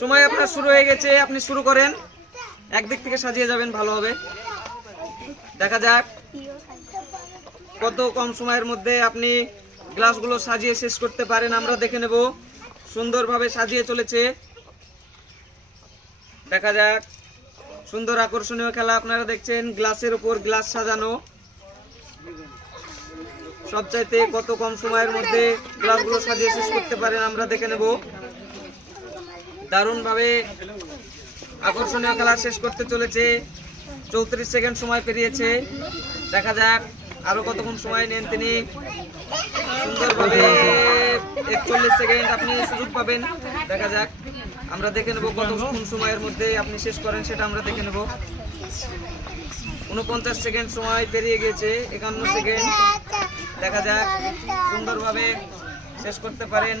সময় আপনার শুরু হয়ে গেছে, আপনি শুরু করেন। একদিক থেকে সাজিয়ে যাবেন, ভালো হবে। দেখা যাক কত কম সময়ের মধ্যে আপনি গ্লাসগুলো সাজিয়ে শেষ করতে পারেন, আমরা দেখে নেব। সুন্দরভাবে সাজিয়ে চলেছে, দেখা যাক। সুন্দর আকর্ষণীয় খেলা আপনারা দেখছেন, গ্লাসের উপর গ্লাস সাজানো। সবচাইতে কত কম সময়ের মধ্যে গ্লাসগুলো সাজিয়ে শেষ করতে পারেন আমরা দেখে নেব। দারুণভাবে আকর্ষণীয় খেলা শেষ করতে চলেছে। 34 সেকেন্ড সময় পেরিয়েছে, দেখা যাক আরো কতক্ষণ সময় নেন তিনি। সুন্দরভাবে 41 সেকেন্ড আপনি সুযোগ পাবেন, দেখা যাক। আমরা দেখে নেব কতক্ষণ সময়ের মধ্যে আপনি শেষ করেন, সেটা আমরা দেখে নেব। 49 সেকেন্ড সময় পেরিয়ে গেছে, 51 সেকেন্ড, দেখা যাক সুন্দরভাবে শেষ করতে পারেন।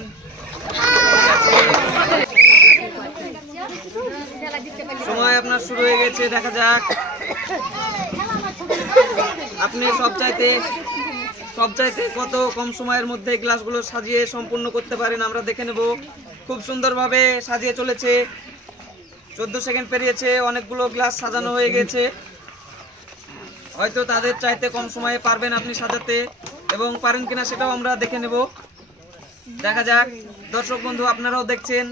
সময় আপনার শুরু হয়ে গেছে, দেখা যাক আপনি সবচাইতে কত কম সময়ের মধ্যে গ্লাসগুলো সাজিয়ে সম্পূর্ণ করতে পারেন, আমরা দেখে নেব। খুব সুন্দরভাবে সাজিয়ে চলেছে, 14 সেকেন্ড পেরিয়েছে, অনেকগুলো গ্লাস সাজানো হয়ে গেছে। হয়তো তাদের চাইতে কম সময়ে পারবেন আপনি সাজাতে, এবং পারেন কিনা সেটাও আমরা দেখে নেব। দেখা যাক দর্শক বন্ধু, আপনারাও দেখছেন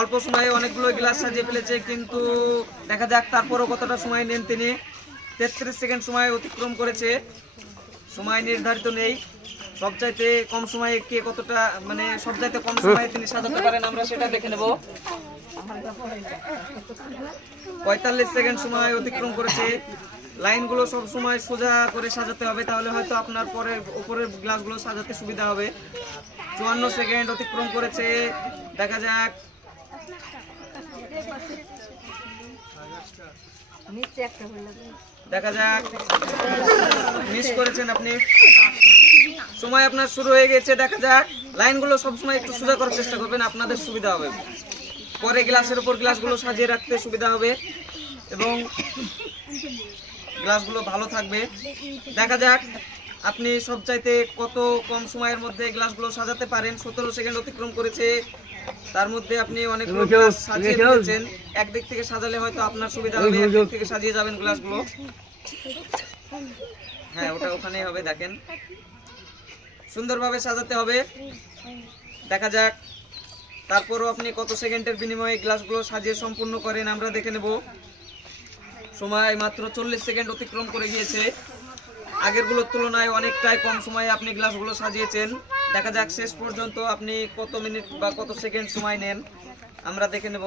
অল্প সময়ে অনেকগুলো গ্লাস সাজিয়ে ফেলেছে, কিন্তু দেখা যাক তারপরও কতটা সময় নেন তিনি। 33 সেকেন্ড সময় অতিক্রম করেছে, সময় নির্ধারিত নেই। সবচাইতে কম সময়ে কে কতটা, মানে সবচাইতে কম সময়ে তিনি সাজাতে পারেন, আমরা সেটা দেখে নেব। 45 সেকেন্ড সময় অতিক্রম করেছে। লাইনগুলো সব সময় সোজা করে সাজাতে হবে, তাহলে হয়তো আপনার উপরের গ্লাসগুলো সাজাতে সুবিধা হবে। 54 সেকেন্ড অতিক্রম করেছে, দেখা যাক। দেখা যাক, মিস করেছেন আপনি। সময় আপনার শুরু হয়ে গেছে, দেখা যাক। লাইনগুলো সবসময় একটু সোজা করার চেষ্টা করবেন, আপনাদের সুবিধা হবে। পরে গ্লাসের উপর গ্লাসগুলো সাজিয়ে রাখতে সুবিধা হবে এবং গ্লাসগুলো ভালো থাকবে। দেখা যাক আপনি সবচাইতে কত কম সময়ের মধ্যে গ্লাসগুলো সাজাতে পারেন। 17 সেকেন্ড অতিক্রম করেছে, তার মধ্যে আপনি অনেকগুলো গ্লাস সাজিয়ে ফেলেছেন। একদিক থেকে সাজালে হয়তো আপনার সুবিধা হবে, একদিক থেকে সাজিয়ে যাবেন গ্লাসগুলো। হ্যাঁ, ওটা ওখানেই হবে, দেখেন সুন্দরভাবে সাজাতে হবে। দেখা যাক তারপরও আপনি কত সেকেন্ডের বিনিময়ে গ্লাসগুলো সাজিয়ে সম্পূর্ণ করেন, আমরা দেখে নেব। সময় মাত্র 40 সেকেন্ড অতিক্রম করে গিয়েছে, আগেরগুলোর তুলনায় অনেকটাই কম সময়ে আপনি গ্লাসগুলো সাজিয়েছেন। দেখা যাক শেষ পর্যন্ত আপনি কত মিনিট বা কত সেকেন্ড সময় নেন, আমরা দেখে নেব।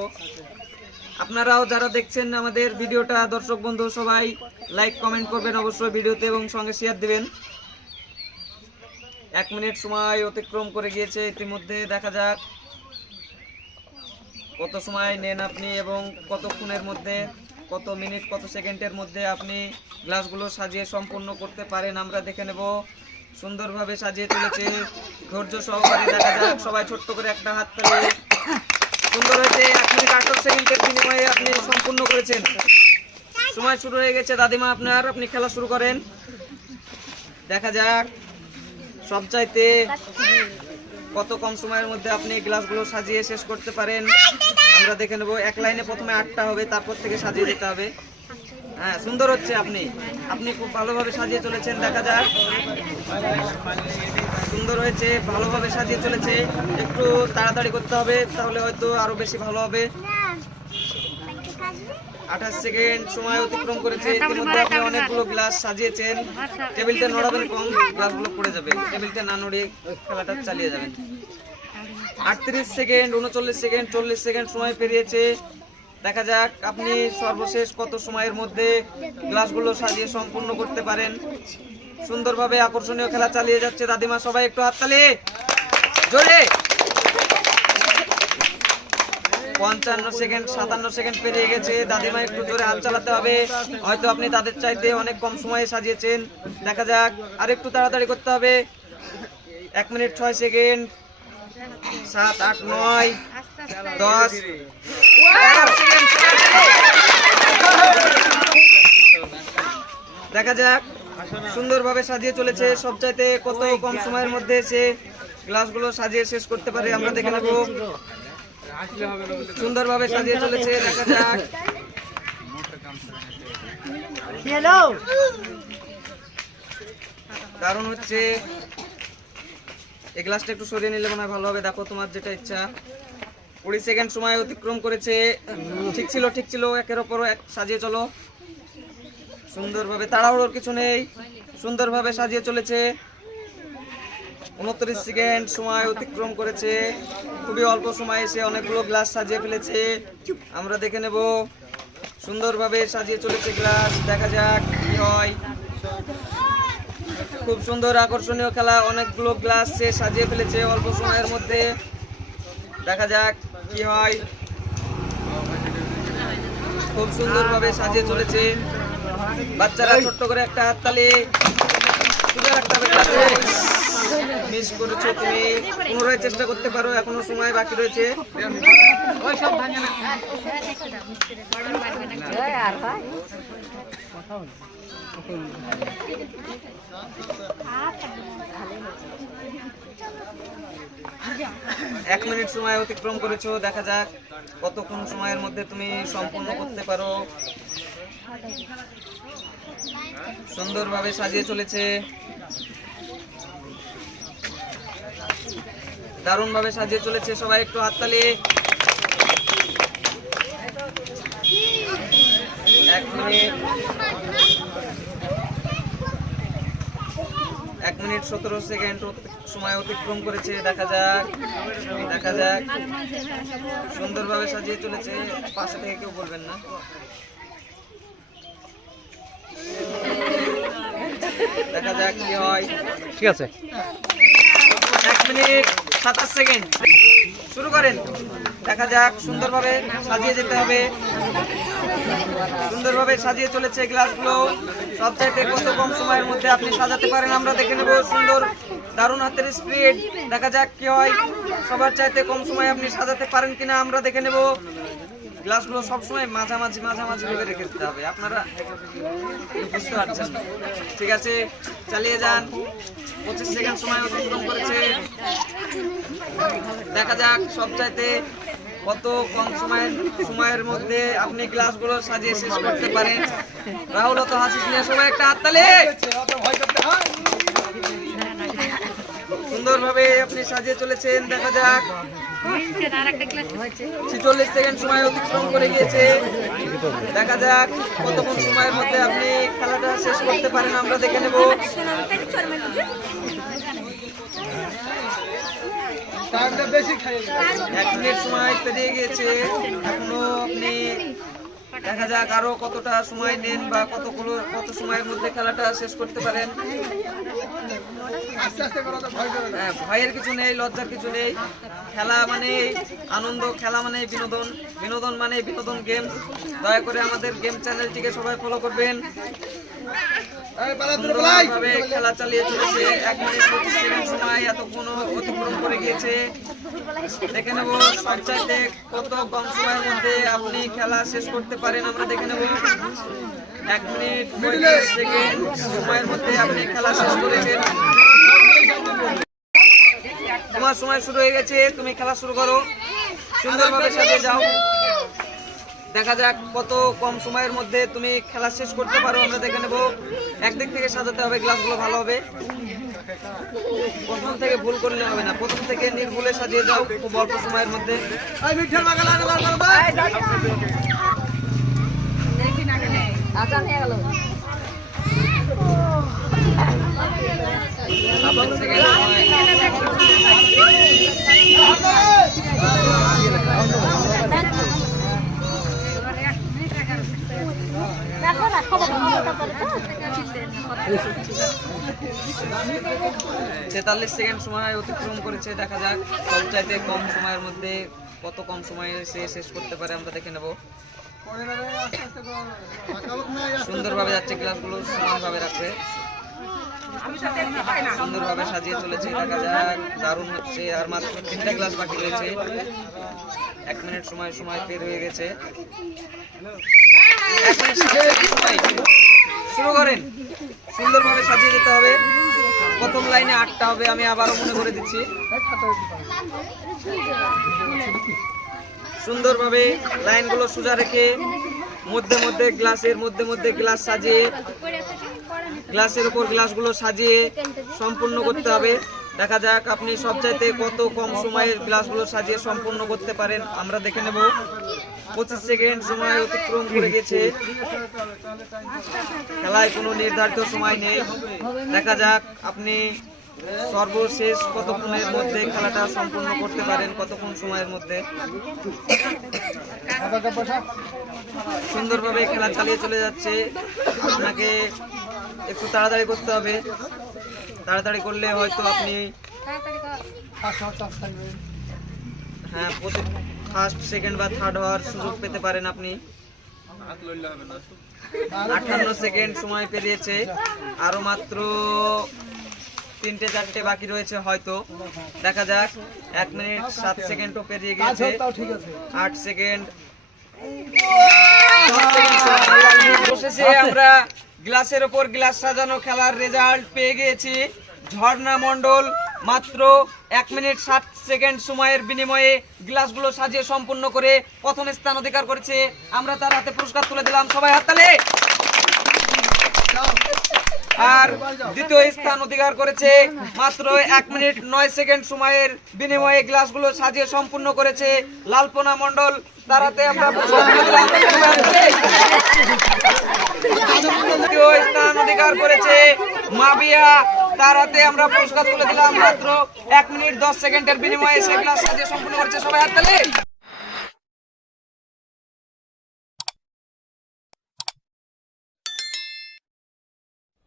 আপনারাও যারা দেখছেন আমাদের ভিডিওটা, দর্শক বন্ধু সবাই লাইক কমেন্ট করবেন অবশ্যই ভিডিওতে, এবং সঙ্গে শেয়ার দিবেন। 1 মিনিট সময় অতিক্রম করে গিয়েছে ইতিমধ্যে, দেখা যাক কত সময় নেন আপনি এবং কতক্ষণের মধ্যে, কত মিনিট কত সেকেন্ডের মধ্যে আপনি গ্লাসগুলো সাজিয়ে সম্পূর্ণ করতে পারেন, আমরা দেখে নেব। সুন্দরভাবে সাজিয়ে চলেছে, ধৈর্য সহকারে। দেখা যাক সবাই ছোট্ট করে একটা হাত তালি। সুন্দর হয়েছে, 1 মিনিট 18 সেকেন্ডের বিনিময়ে আপনি সম্পূর্ণ করেছেন। সময় শুরু হয়ে গেছে দাদিমা আপনার, আপনি খেলা শুরু করেন। দেখা যাক সবচাইতে কত কম সময়ের মধ্যে আপনি গ্লাসগুলো সাজিয়ে শেষ করতে পারেন, আমরা দেখে নেব। এক লাইনে প্রথমে 8টা হবে, তারপর থেকে সাজিয়ে যেতে হবে। হ্যাঁ, সুন্দর হচ্ছে, আপনি খুব ভালোভাবে সাজিয়ে চলেছেন। দেখা যাক সুন্দর হয়েছে, ভালোভাবে সাজিয়ে চলেছে। একটু তাড়াতাড়ি করতে হবে, তাহলে হয়তো আরো বেশি ভালো হবে। 28 সেকেন্ড সময় অতিক্রম করেছে, ইতিমধ্যে আপনি অনেকগুলো গ্লাস সাজিয়েছেন। টেবিলটা নড়াবেন কম, গ্লাসগুলো পড়ে যাবে। টেবিলটা না নড়িয়ে খেলাটা চালিয়ে যাবেন। 38 সেকেন্ড, 39 সেকেন্ড, 40 সেকেন্ড সময় পেরিয়েছে। দেখা যাক আপনি সর্বশেষ কত সময়ের মধ্যে গ্লাসগুলো সাজিয়ে সম্পূর্ণ করতে পারেন। সুন্দরভাবে আকর্ষণীয় খেলা চালিয়ে যাচ্ছে দাদিমা, সবাই একটু হাততালি জোরে। 55 সেকেন্ড, 57 সেকেন্ড পেরিয়ে গেছে, দাদিমা একটু জোরে হাত চালাতে হবে, হয়তো আপনি তাদের চাইতে অনেক কম সময়ে সাজিয়েছেন। দেখা যাক আর একটু তাড়াতাড়ি করতে হবে। 1 মিনিট 6 সেকেন্ড, 7, 8, 9, 10, 11 সেকেন্ড। দেখা যাক সুন্দরভাবে সাজিয়ে চলেছে, সবচাইতে কত কম সময়ের মধ্যে সে গ্লাসগুলো সাজিয়ে শেষ করতে পারে, আমরা দেখে নেব। সুন্দরভাবে সাজিয়ে চলেছে, দেখা যাক। কারণ হচ্ছে এই গ্লাসটা একটু সরিয়ে নিলে মনে হয় ভালো হবে। দেখো তোমার যেটা ইচ্ছা। 20 সেকেন্ড সময় অতিক্রম করেছে। ঠিক ছিল, একের ওপর এক সাজিয়ে চলো সুন্দরভাবে, তাড়াহুড়োর কিছু নেই, সুন্দরভাবে সাজিয়ে চলেছে। 29 সেকেন্ড সময় অতিক্রম করেছে। খুবই অল্প সময়ে এসে অনেকগুলো গ্লাস সাজিয়ে ফেলেছে। আমরা দেখে নেব। সুন্দরভাবে সাজিয়ে চলেছে গ্লাস, দেখা যাক কি হয়। খুব সুন্দর আকর্ষণীয় খেলা, অনেকগুলো গ্লাস সে সাজিয়ে ফেলেছে অল্প সময়ের মধ্যে। দেখা যাক কি হয়। খুব সুন্দরভাবে সাজিয়ে চলেছে। বাচ্চারা ছোট্ট করে একটা হাততালি। সুন্দর একটা মিস করেছো তুমি, পুনরায় চেষ্টা করতে পারো, এখনো সময় বাকি রয়েছে। এক মিনিট সময় অতিক্রম করেছো, দেখা যাক কতক্ষণ সময়ের মধ্যে তুমি সম্পূর্ণ করতে পারো। সুন্দরভাবে সাজিয়ে চলেছে, দারুণভাবে সাজিয়ে চলেছে। সবাই একটু হাততালি। 1 মিনিট 17 সেকেন্ড সময় অতিক্রম করেছে, দেখা যাক। সুন্দরভাবে সাজিয়ে চলেছে। পাশে থেকে কেউ বলবেন না। দেখা যাক কি হয়। ঠিক আছে, 1 মিনিট 27 সেকেন্ড শুরু করেন। দেখা যাক, সুন্দরভাবে সাজিয়ে যেতে হবে। সুন্দরভাবে সাজিয়ে চলেছে গ্লাসগুলো। সবচাইতে কত কম সময়ের মধ্যে আপনি সাজাতে পারেন আমরা দেখে নেব। সুন্দর দারুণ হাতের স্পিড, দেখা যাক কি হয়। সবার চাইতে কম সময় আপনি সাজাতে পারেন কিনা আমরা দেখে নেব। গ্লাসগুলো সবসময় মাঝামাঝি ভেবে রেখে দিতে হবে, আপনারা বুঝতে পারছেন। ঠিক আছে, চালিয়ে যান। 25 সেকেন্ড সময় অতিক্রম করেছে। দেখা যাক সবচাইতে কত কম সময়ের মধ্যে আপনি গ্লাসগুলো সাজিয়ে শেষ করতে পারেন। রাহুল তো হাসিস নিয়ে সবাই একটা হাততালি। সুন্দরভাবে আপনি সাজিয়ে চলেছেন, দেখা যাক। 46 সেকেন্ড সময় অতিক্রম করে গিয়েছে। দেখা যাক কতক্ষণ সময়ের মধ্যে আপনি খেলাটা শেষ করতে পারেন আমরা দেখে নেব। 1 মিনিট সময় পেরিয়ে গিয়েছে। এখনো আপনি দেখা যাক আরো কতটা সময় নেন বা কত সময়ের মধ্যে খেলাটা শেষ করতে পারেন। ভয়ের কিছু নেই, লজ্জার কিছু নেই। খেলা মানে আনন্দ, খেলা মানে বিনোদন, বিনোদন মানে বিনোদন গেম। দয়া করে আমাদের গেম চ্যানেলটিকে সবাই ফলো করবেন। সুন্দরভাবে খেলা চালিয়ে চলেছে। 1 মিনিট 25 সেকেন্ড সময় এতক্ষণ অতিক্রম করে গিয়েছে। দেখে নেব সবচাইতে কত কম সময়ের মধ্যে আপনি খেলা শেষ করতে পারেন আমরা দেখে নেব। 1 মিনিট 35 সেকেন্ড সময়ের মধ্যে আপনি খেলা শেষ করেছেন। তোমার সময় শুরু হয়ে গেছে, তুমি খেলা শুরু করো। সুন্দরভাবে সাজিয়ে যাও। দেখা যাক কত কম সময়ের মধ্যে তুমি খেলা শেষ করতে পারো আমরা দেখে নেব। একদিক থেকে সাজাতে হবে, গ্লাসগুলো ভালো হবে। প্রথম থেকে ভুল করলে হবে না, প্রথম থেকে নির্ভুলে সাজিয়ে যাও খুব অল্প সময়ের মধ্যে। তেতাল্লিশ সেকেন্ড সময় অতিক্রম করেছে। দেখা যাক সবচাইতে কম সময়ের মধ্যে কত কম সময়ে সে শেষ করতে পারে আমরা দেখে নেব। সুন্দরভাবে যাচ্ছে, গ্লাসগুলো সমানভাবে রাখবে। সুন্দরভাবে সাজিয়ে চলেছে, দেখা যাক দারুণ হচ্ছে। আর মাত্র 3টা গ্লাস বাকি রয়েছে। 1 মিনিট সময় বের হয়ে গেছে। শুরু করেন। সুন্দরভাবে সাজিয়ে যেতে হবে। প্রথম লাইনে 8টা হবে, আমি আবারও মনে করে দিচ্ছি। সুন্দরভাবে লাইনগুলো সোজা রেখে মধ্যে মধ্যে গ্লাস সাজিয়ে গ্লাসের উপর গ্লাসগুলো সাজিয়ে সম্পূর্ণ করতে হবে। দেখা যাক আপনি সবচাইতে কত কম সময়ে গ্লাসগুলো সাজিয়ে সম্পূর্ণ করতে পারেন, আমরা দেখে নেব। 25 সেকেন্ড সময় অতিক্রম করে গেছে। খেলায় কোনো নির্ধারিত সময় নেই। দেখা যাক আপনি সর্বশেষ কতক্ষণের মধ্যে খেলাটা সম্পূর্ণ করতে পারেন, কতক্ষণ সময়ের মধ্যে। সুন্দরভাবে খেলা চালিয়ে চলে যাচ্ছে। আপনাকে একটু তাড়াতাড়ি করতে হবে, তাড়াতাড়ি করলে হয়তো আপনি ফার্স্ট সেকেন্ড বা থার্ড হওয়ার সুযোগ পেতে পারেন। আপনি 58 সেকেন্ড সময় পেরিয়েছে, আরো মাত্র 3-4টে বাকি রয়েছে হয়তো। দেখা যাক, 1 মিনিট 7 সেকেন্ডও পেরিয়ে গেছে। 8 সেকেন্ড। অবশেষে আমরা গ্লাসের ওপর গ্লাস সাজানো খেলার রেজাল্ট পেয়ে গিয়েছি। ঝর্ণা মণ্ডল মাত্র 1 মিনিট 7 সেকেন্ড সময়ের বিনিময়ে গ্লাসগুলো সাজিয়ে সম্পূর্ণ করে প্রথম স্থান অধিকার করেছে। আমরা তার হাতে পুরস্কার তুলে দিলাম, সবাই হাততালি। আর দ্বিতীয় স্থান অধিকার করেছে মাত্র 1 মিনিট 9 সেকেন্ড সময়ের বিনিময়ে গ্লাসগুলো সাজিয়ে সম্পূর্ণ করেছে লালপনা মণ্ডল। তার হাতে আমরা পুরস্কার তুলে দিলাম, সবাই হাততালি। তৃতীয় স্থান অধিকার করেছে মাবিয়া, তার হাতে আমরা পুরস্কার তুলে দিলাম। মাত্র 1 মিনিট 10 সেকেন্ডের বিনিময়ে সে গ্লাস সাজিয়ে সম্পূর্ণ করেছে, সবাই হাততালি।